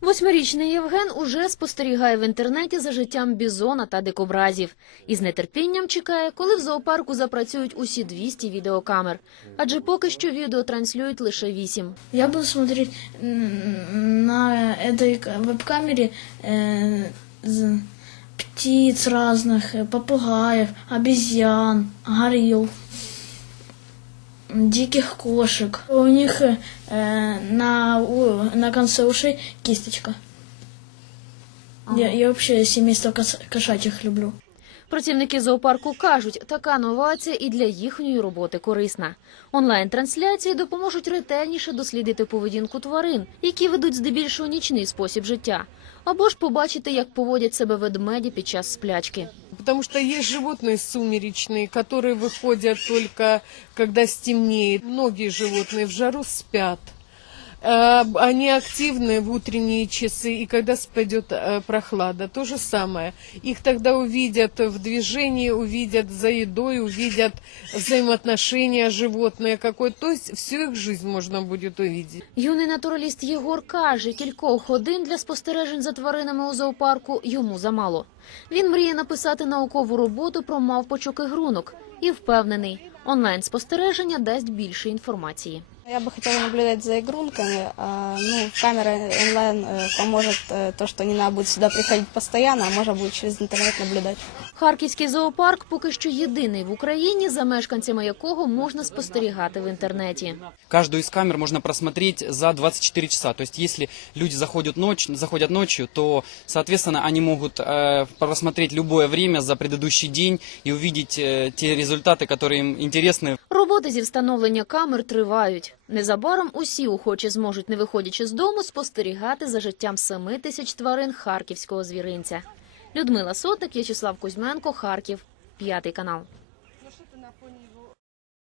Восьмирічний Євген уже спостерігає в інтернеті за життям бізона та дикобразів і з нетерпінням чекає, коли в зоопарку запрацюють усі 200 відеокамер. Адже поки що відео транслюють лише 8. Я буду смотреть м, на этой к- веб-камере э, з- птиц разных, э, попугаев, обезьян, горилл, м, диких кошек. У них э, на, у- на конце ушей кисточка. Я, я вообще семейство кос- кошачьих люблю. Працівники зоопарку кажуть, така новація і для їхньої роботи корисна. Онлайн-трансляції допоможуть ретельніше дослідити поведінку тварин, які ведуть здебільшого нічний спосіб життя, або ж побачити, як поводять себе ведмеді під час сплячки Потому что есть животные сумеречные, которые выходят только когда стемнеет. Многие животные в жару спят. Э, Они активны в утренние часы, и когда спадет э, прохлада, то же самое. Их тогда увидят в движении, увидят за едой, увидят взаимоотношения животные какой. То есть всю их жизнь можно будет увидеть. Юний натураліст Єгор каже, кількох годин для спостережень за тваринами у зоопарку йому замало. Він мріє написати наукову роботу про мавпочок і грунок і впевнений, онлайн-спостереження дасть більше інформації. Я бы хотела наблюдать за игрунками. а, ну, камера онлайн э, поможет э, то, что не надо будет сюда приходить постоянно, а можно будет через интернет наблюдать. Харківський зоопарк поки що єдиний в Україні, за мешканцями якого можна спостерігати в інтернеті. Каждую из камер можно просмотреть за 24 часа. То есть, если люди заходят, ночь, заходят ночью, то, соответственно, они могут э, просмотреть любое время за предыдущий день и увидеть э, те результаты, которые им интересны. Роботи зі встановлення камер тривають. Незабаром усі охочі зможуть, не виходячи з дому, спостерігати за життям семи тисяч тварин харківського звіринця. Людмила Сотник, В'ячеслав Кузьменко, Харків, п'ятий канал.